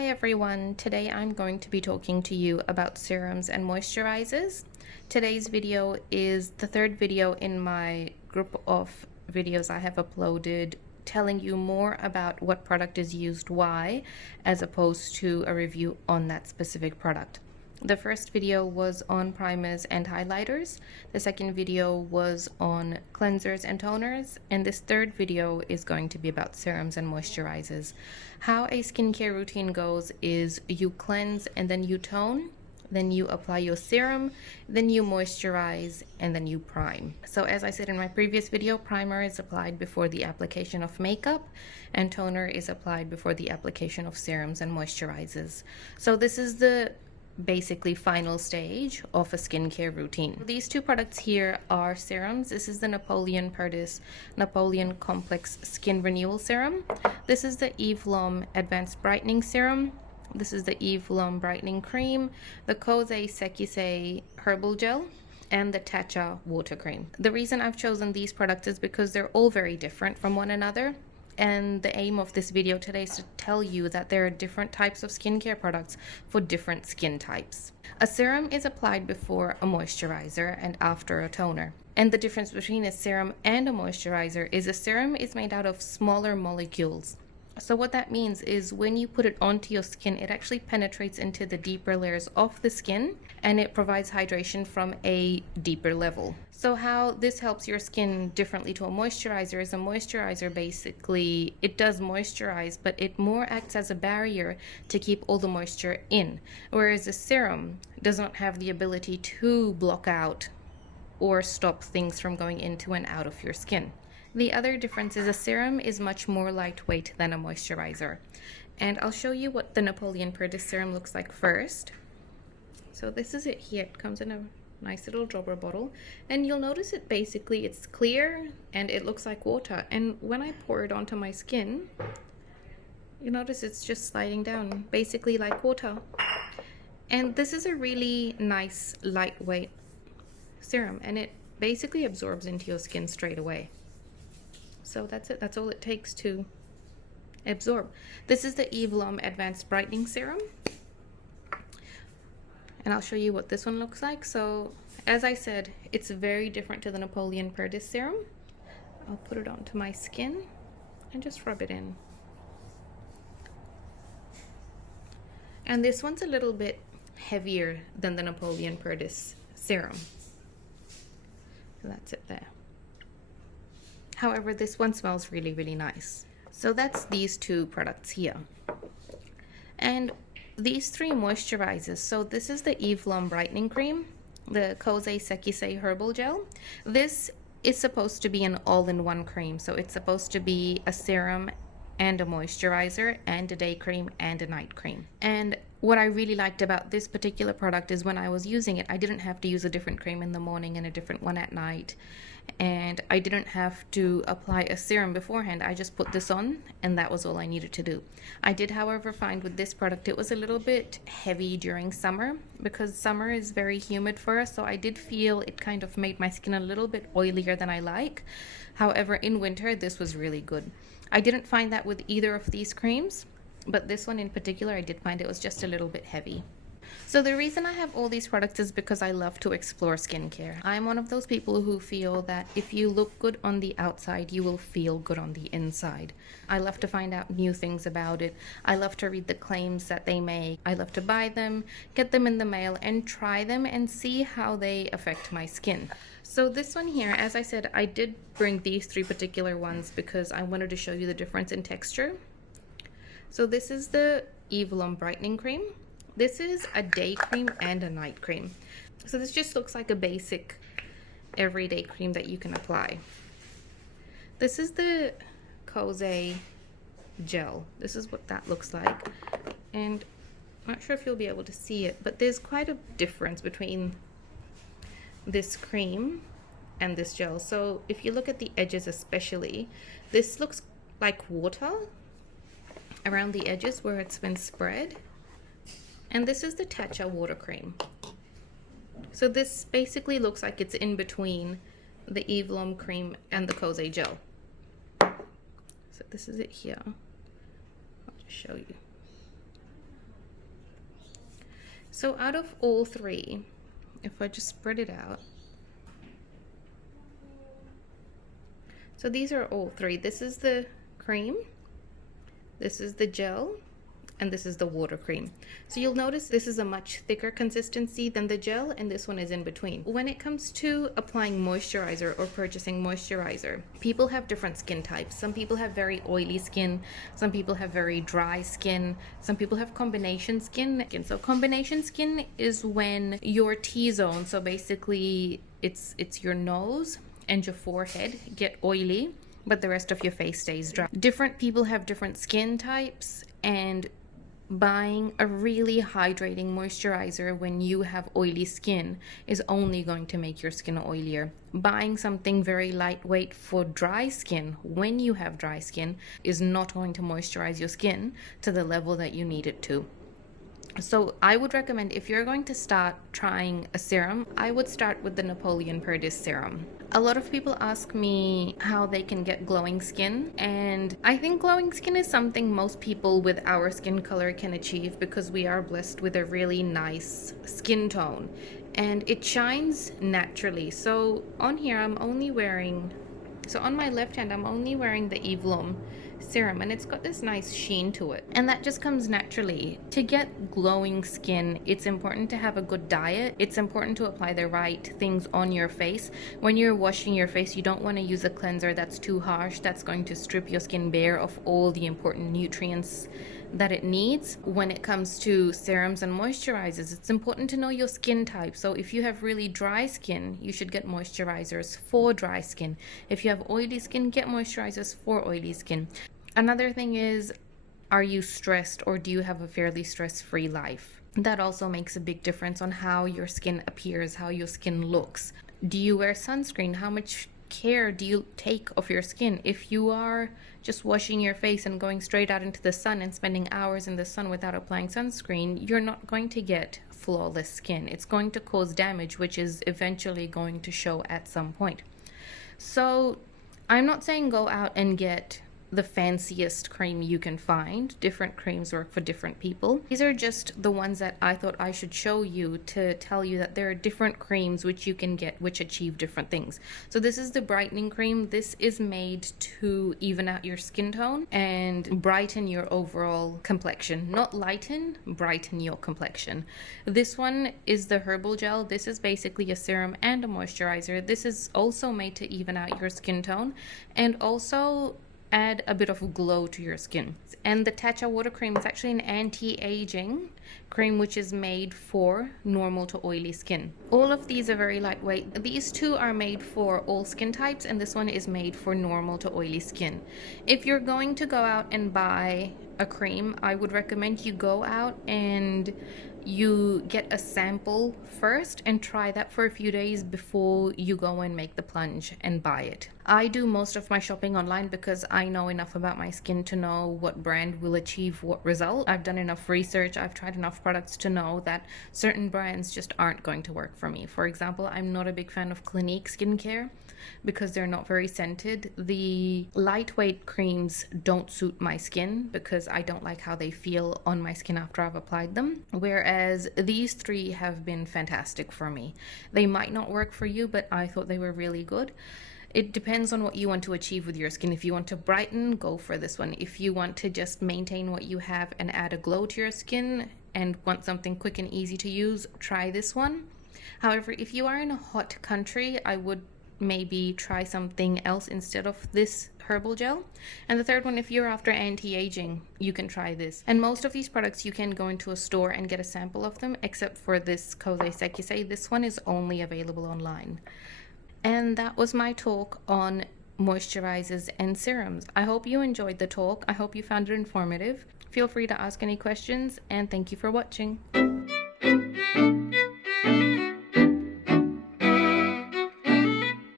Hi everyone, today I'm going to be talking to you about serums and moisturizers. Today's video is the third video in my group of videos I have uploaded telling you more about what product is used why, as opposed to a review on that specific product. The first video was on primers and highlighters, the second video was on cleansers and toners, and this third video is going to be about serums and moisturizers. How a skincare routine goes is you cleanse and then you tone, then you apply your serum, then you moisturize, and then you prime. So as I said in my previous video, primer is applied before the application of makeup, and toner is applied before the application of serums and moisturizers. So this is the basically final stage of a skincare routine. These two products here are serums. This is the Napoleon Perdis Napoleon Complex Skin Renewal Serum. This is the Evelyn Advanced Brightening Serum. This is the Evelyn Brightening Cream, the Kose Sekkesi Herbal Gel, and the Tatcha Water Cream. The reason I've chosen these products is because they're all very different from one another. And the aim of this video today is to tell you that there are different types of skincare products for different skin types. A serum is applied before a moisturizer and after a toner. And the difference between a serum and a moisturizer is a serum is made out of smaller molecules. So what that means is when you put it onto your skin, it actually penetrates into the deeper layers of the skin and it provides hydration from a deeper level. So how this helps your skin differently to a moisturizer is a moisturizer basically, it does moisturize, but it more acts as a barrier to keep all the moisture in. Whereas a serum does not have the ability to block out or stop things from going into and out of your skin. The other difference is a serum is much more lightweight than a moisturizer. And I'll show you what the Napoleon Perdis serum looks like first. So this is it here. It comes in a nice little dropper bottle. And you'll notice it basically, it's clear and it looks like water. And when I pour it onto my skin, you notice it's just sliding down, basically like water. And this is a really nice lightweight serum and it basically absorbs into your skin straight away. So that's it. That's all it takes to absorb. This is the Evelyn Advanced Brightening Serum. And I'll show you what this one looks like. So as I said, it's very different to the Napoleon Perdis Serum. I'll put it onto my skin and just rub it in. And this one's a little bit heavier than the Napoleon Perdis Serum. So that's it there. However, this one smells really, really nice. So that's these two products here. And these three moisturizers. So this is the Evelyn Brightening Cream, the Kose Sekkesi Herbal Gel. This is supposed to be an all-in-one cream. So it's supposed to be a serum and a moisturizer and a day cream and a night cream. And what I really liked about this particular product is when I was using it, I didn't have to use a different cream in the morning and a different one at night. And I didn't have to apply a serum beforehand. I just put this on and that was all I needed to do. I did, however, find with this product it was a little bit heavy during summer because summer is very humid for us. So I did feel it kind of made my skin a little bit oilier than I like. However, in winter, this was really good. I didn't find that with either of these creams, but this one in particular, I did find it was just a little bit heavy. So the reason I have all these products is because I love to explore skincare. I'm one of those people who feel that if you look good on the outside, you will feel good on the inside. I love to find out new things about it. I love to read the claims that they make. I love to buy them, get them in the mail, and try them and see how they affect my skin. So this one here, as I said, I did bring these three particular ones because I wanted to show you the difference in texture. So this is the Evelyn Brightening Cream. This is a day cream and a night cream. So this just looks like a basic everyday cream that you can apply. This is the Kose Gel. This is what that looks like. And I'm not sure if you'll be able to see it, but there's quite a difference between this cream and this gel. So if you look at the edges especially, this looks like water around the edges where it's been spread. And this is the Tatcha Water Cream. So this basically looks like it's in between the Evelyn cream and the Kose Gel. So this is it here. I'll just show you. So out of all three, if I just spread it out, so these are all three. This is the cream, this is the gel, and this is the water cream. So you'll notice this is a much thicker consistency than the gel, and this one is in between. When it comes to applying moisturizer or purchasing moisturizer, people have different skin types. Some people have very oily skin, some people have very dry skin, some people have combination skin. So combination skin is when your T-zone, so basically it's your nose and your forehead, get oily, but the rest of your face stays dry. Different people have different skin types, and buying a really hydrating moisturizer when you have oily skin is only going to make your skin oilier. Buying something very lightweight for dry skin when you have dry skin is not going to moisturize your skin to the level that you need it to. So I would recommend, if you're going to start trying a serum, I would start with the Napoleon Perdis serum. A lot of people ask me how they can get glowing skin, and I think glowing skin is something most people with our skin color can achieve because we are blessed with a really nice skin tone and it shines naturally. So on here I'm only wearing, so on my left hand I'm only wearing the Evelyn serum, and it's got this nice sheen to it, and that just comes naturally. To get glowing skin, it's important to have a good diet. It's important to apply the right things on your face. When you're washing your face, you don't want to use a cleanser that's too harsh. That's going to strip your skin bare of all the important nutrients that it needs. When it comes to serums and moisturizers, it's important to know your skin type. So if you have really dry skin, you should get moisturizers for dry skin. If you have oily skin, get moisturizers for oily skin. Another thing is, are you stressed, or do you have a fairly stress-free life? That also makes a big difference on how your skin appears, how your skin looks. Do you wear sunscreen? How much care do you take of your skin? If you are just washing your face and going straight out into the sun and spending hours in the sun without applying sunscreen, you're not going to get flawless skin. It's going to cause damage, which is eventually going to show at some point. So I'm not saying go out and get the fanciest cream you can find. Different creams work for different people. These are just the ones that I thought I should show you to tell you that there are different creams which you can get which achieve different things. So this is the brightening cream. This is made to even out your skin tone and brighten your overall complexion. Not lighten, brighten your complexion. This one is the Herbal Gel. This is basically a serum and a moisturizer. This is also made to even out your skin tone and also add a bit of glow to your skin. And the Tatcha water cream is actually an anti-aging cream which is made for normal to oily skin. All of these are very lightweight. These two are made for all skin types, and this one is made for normal to oily skin. If you're going to go out and buy a cream, I would recommend you go out and you get a sample first and try that for a few days before you go and make the plunge and buy it. I do most of my shopping online because I know enough about my skin to know what brand will achieve what result. I've done enough research, I've tried enough products to know that certain brands just aren't going to work for me. For example, I'm not a big fan of Clinique skincare because they're not very scented. The lightweight creams don't suit my skin because I don't like how they feel on my skin after I've applied them, whereas these three have been fantastic for me. They might not work for you, but I thought they were really good. It depends on what you want to achieve with your skin. If you want to brighten, go for this one. If you want to just maintain what you have and add a glow to your skin and want something quick and easy to use, try this one. However, if you are in a hot country, I would maybe try something else instead of this Herbal Gel. And the third one, if you're after anti-aging, you can try this. And most of these products you can go into a store and get a sample of them, except for this Kose Sekkesi. This one is only available online. And that was my talk on moisturizers and serums. I hope you enjoyed the talk. I hope you found it informative. Feel free to ask any questions, and thank you for watching.